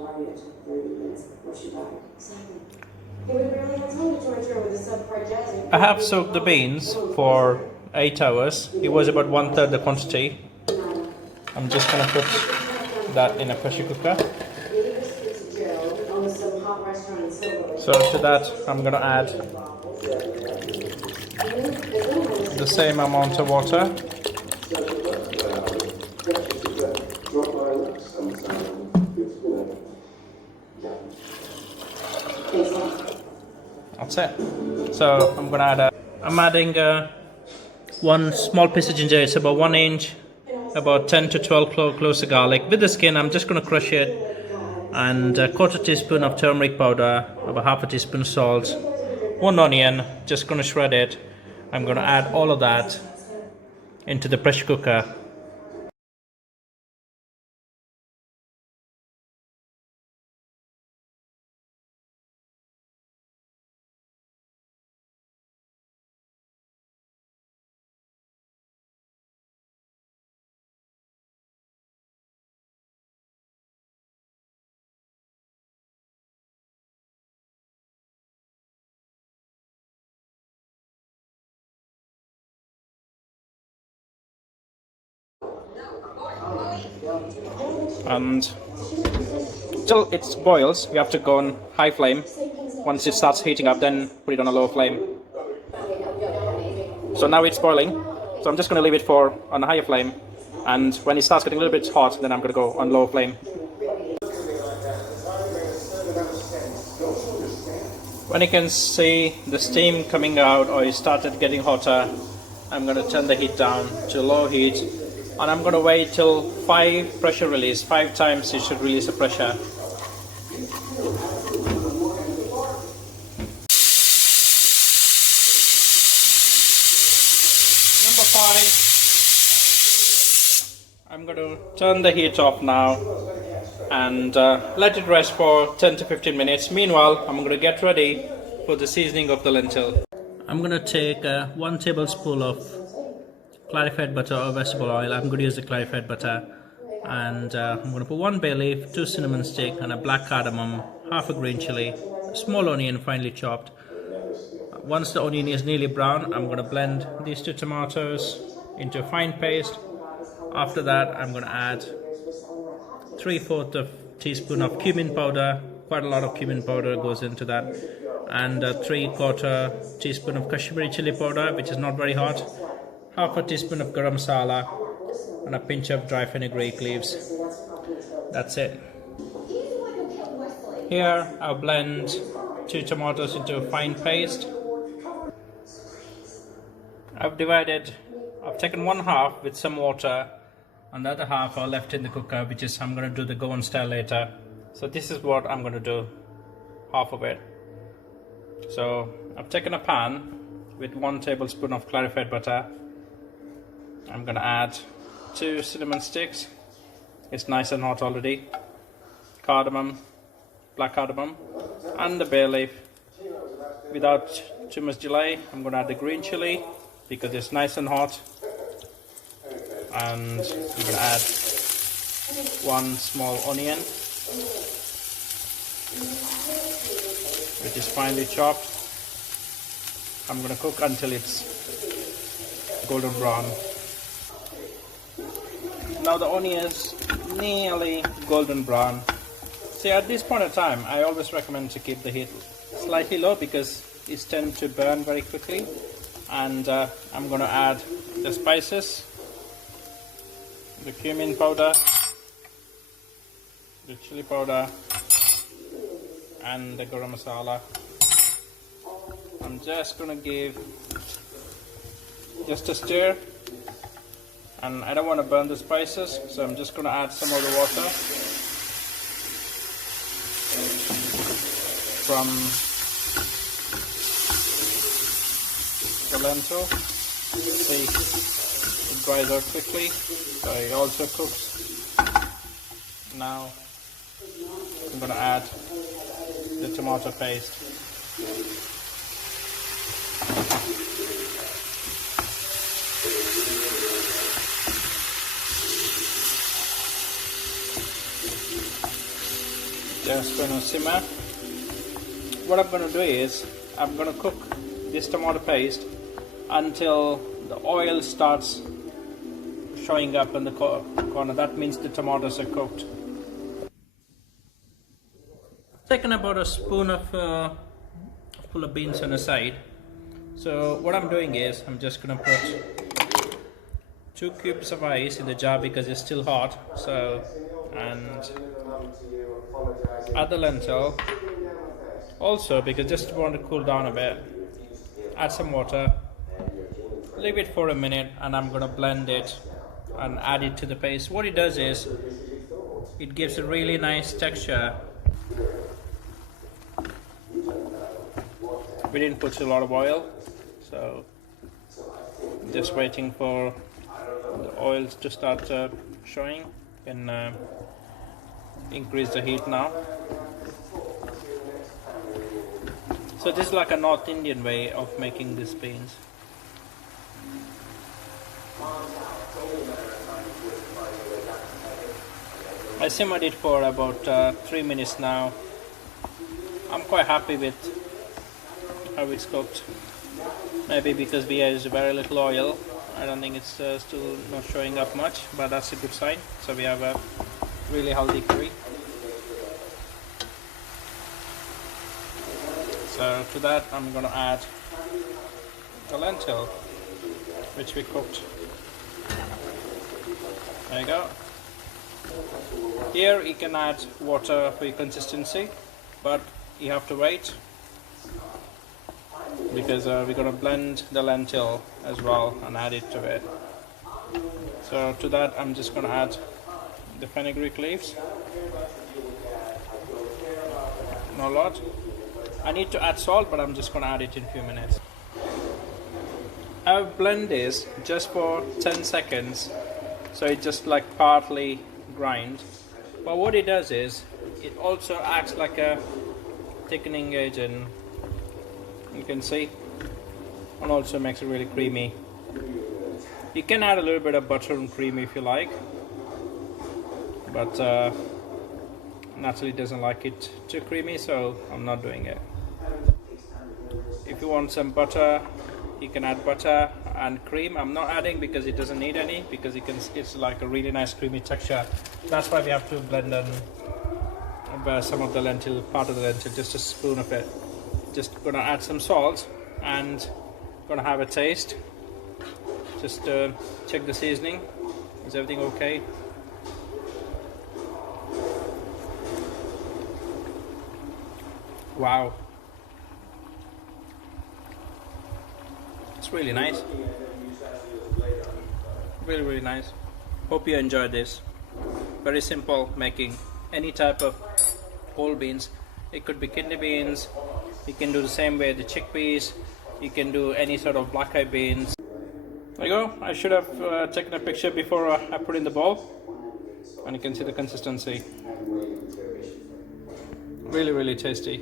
I have soaked the beans for 8 hours. It was about 1/3 the quantity. I'm just going to put that in a pressure cooker. So to that I'm going to add the same amount of water. That's it. So I'm gonna add I'm adding one small piece of ginger. It's about 1 inch, about 10 to 12 cloves of garlic. With the skin, I'm just gonna crush it, and a quarter teaspoon of turmeric powder, about half a teaspoon salt, 1 onion. Just gonna shred it. I'm gonna add all of that into the pressure cooker. And till it boils, you have to go on high flame. Once it starts heating up, then put it on a low flame. So now it's boiling, so I'm just going to leave it on a higher flame, and when it starts getting a little bit hot, then I'm going to go on low flame. When you can see the steam coming out, or it started getting hotter, I'm going to turn the heat down to low heat, and I'm going to wait till 5 pressure release. 5 times it should release the pressure. Number 5. I'm going to turn the heat off now and let it rest for 10 to 15 minutes. Meanwhile, I'm going to get ready for the seasoning of the lentil. I'm going to take 1 tablespoon of clarified butter or vegetable oil. I'm going to use the clarified butter, and I'm going to put 1 bay leaf, 2 cinnamon stick, and a black cardamom, half a green chili, a small onion finely chopped. Once the onion is nearly brown, I'm going to blend these 2 tomatoes into a fine paste. After that, I'm going to add 3/4 of teaspoon of cumin powder. Quite a lot of cumin powder goes into that, and 3/4 teaspoon of Kashmiri chili powder, which is not very hot. Half a teaspoon of Garam Masala, and a pinch of dry fenugreek leaves. That's it. Here I'll blend 2 tomatoes into a fine paste. I've taken 1/2 with some water, and the other half I left in the cooker, which is I'm going to do the Goan style later. So this is what I'm going to do, half of it. So I've taken a pan with 1 tablespoon of clarified butter. I'm going to add 2 cinnamon sticks. It's nice and hot already. Cardamom, black cardamom, and the bay leaf. Without too much delay, I'm going to add the green chili because it's nice and hot. And I'm going to add 1 small onion, which is finely chopped. I'm going to cook until it's golden brown. Now the onion is nearly golden brown. See, at this point of time, I always recommend to keep the heat slightly low because it tends to burn very quickly. And I'm going to add the spices, the cumin powder, the chili powder, and the garam masala. I'm just going to give just a stir, and I don't want to burn the spices, so I'm just going to add some of the water from the lentil. See, it dries out quickly, so it also cooks. Now I'm going to add the tomato paste. Just gonna simmer. What I'm gonna do is I'm gonna cook this tomato paste until the oil starts showing up in the corner. That means the tomatoes are cooked. Taken about a spoon of full of beans on the side. So what I'm doing is I'm just gonna put 2 cubes of ice in the jar because it's still hot. So, and add the lentil. Also, because just want to cool down a bit, add some water, leave it for a minute, and I'm gonna blend it and add it to the paste. What it does is it gives a really nice texture. We didn't put a lot of oil, so just waiting for the oils to start showing. And increase the heat now. So this is like a North Indian way of making these beans. I simmered it for about 3 minutes now. I'm quite happy with how it's cooked. Maybe because we use very little oil. I don't think it's still not showing up much, but that's a good sign. So we have a really healthy curry. So to that I'm gonna add the lentil which we cooked. There you go. Here you can add water for your consistency, but you have to wait because we're gonna blend the lentil as well and add it to it. So to that I'm just gonna add the fenugreek leaves. Not a lot. I need to add salt, but I'm just going to add it in a few minutes. I'll blend this just for 10 seconds, so it just like partly grind. But what it does is, it also acts like a thickening agent. You can see, and also makes it really creamy. You can add a little bit of butter and cream if you like, but Natalie doesn't like it too creamy, so I'm not doing it. If you want some butter, you can add butter and cream. I'm not adding because it doesn't need any, because it's like a really nice creamy texture. That's why we have to blend in some of the lentil, part of the lentil, just a spoon of it. Just gonna add some salt and gonna have a taste. Just check the seasoning. Is everything okay? Wow. It's really nice. Really, really nice. Hope you enjoyed this. Very simple making. Any type of whole beans. It could be kidney beans. You can do the same way the chickpeas. You can do any sort of black eyed beans. There you go. I should have taken a picture before I put in the bowl. And you can see the consistency. Really, really tasty.